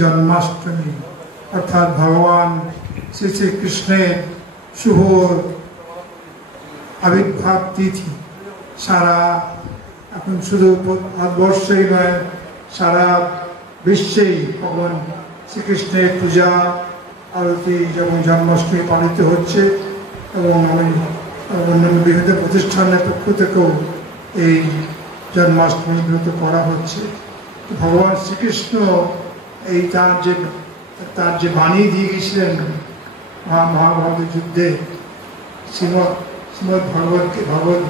জন্মাষ্টমী অর্থাৎ ভগবান শ্রী শ্রীকৃষ্ণের শুভ আবির্ভাব তিথি। সারা এখন শুধু ভারতবর্ষেই নয়, সারা বিশ্বেই ভগবান শ্রীকৃষ্ণের পূজা আরতি যেমন জন্মাষ্টমী পালিত হচ্ছে এবং অন্যান্য বিভিন্ন প্রতিষ্ঠানের পক্ষ থেকেও এই জন্মাষ্টমী ব্রত করা হচ্ছে। ভগবান শ্রীকৃষ্ণ এই তার যে বাণী দিয়ে গেছিলেন মহাভারতের যুদ্ধে, শ্রীমৎ ভগবত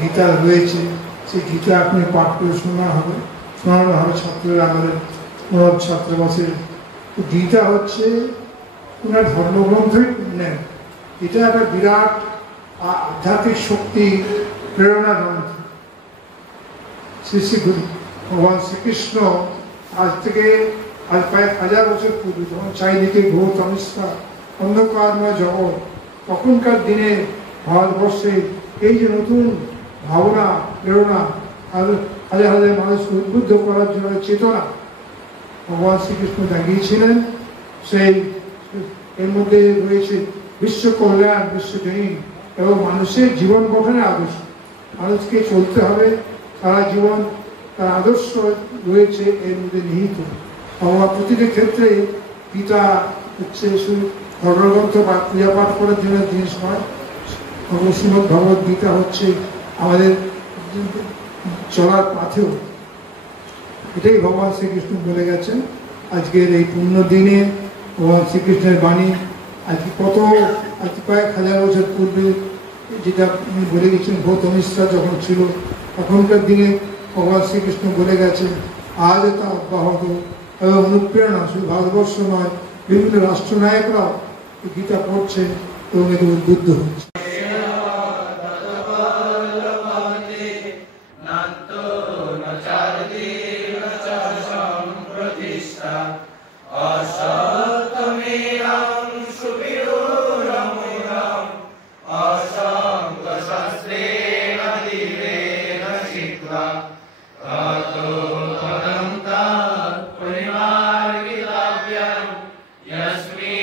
গীতা রয়েছে, সেই গীতা আপনি পাঠ করে শোনানো হবে ছাত্ররা, আমাদের ছাত্রাবাসের। গীতা হচ্ছে ওনার ধর্মগ্রন্থই নেন। এটা একটা বিরাট আধ্যাত্মিক শক্তি প্রেরণা গ্রন্থ। শ্রী শ্রী গুরু ভগবান শ্রীকৃষ্ণ আজ প্রায় 1000 বছর পূর্বে যখন চারিদিকে ঘোর তমস্যা অন্ধকারময় জগৎ, তখনকার দিনে ভারতবর্ষে এই যে নতুন ভাবনা প্রেরণা, হাজার হাজার মানুষকে উদ্বুদ্ধ করার জন্য চেতনা ভগবান শ্রীকৃষ্ণ দেখিয়েছিলেন। সেই এর মধ্যে রয়েছে বিশ্ব কল্যাণ, বিশ্বজনীন এবং মানুষের জীবন গঠনের আদর্শ। মানুষকে চলতে হবে সারা জীবন, তার আদর্শ রয়েছে এর মধ্যে নিহিত। ভগবান প্রতিটি ক্ষেত্রে গীতা হচ্ছে শুধু ধর্মগ্রন্থ বা পূজা পাঠ করার জন্য জিনিস নয়। শ্রীমৎ ভগবত গীতা হচ্ছে আমাদের চলার পাথেও। এটাই ভগবান শ্রীকৃষ্ণ বলে গেছেন। আজকের এই পূর্ণ দিনে ভগবান শ্রীকৃষ্ণের বাণী আজকে প্রায় 1000 বছর পূর্বে যেটা উনি বলে গেছেন, গৌতম মিশ্রা যখন ছিল তখনকার দিনে ভগবান শ্রীকৃষ্ণ বলে গেছেন। আজ তা অব্যাহত এবং অনুপ্রেরণা শুধু ভারতবর্ষ নয়, বিভিন্ন রাষ্ট্রনায়করাও গীতা পড়ছেন এবং এতে উদ্বুদ্ধ হচ্ছে। Yasmin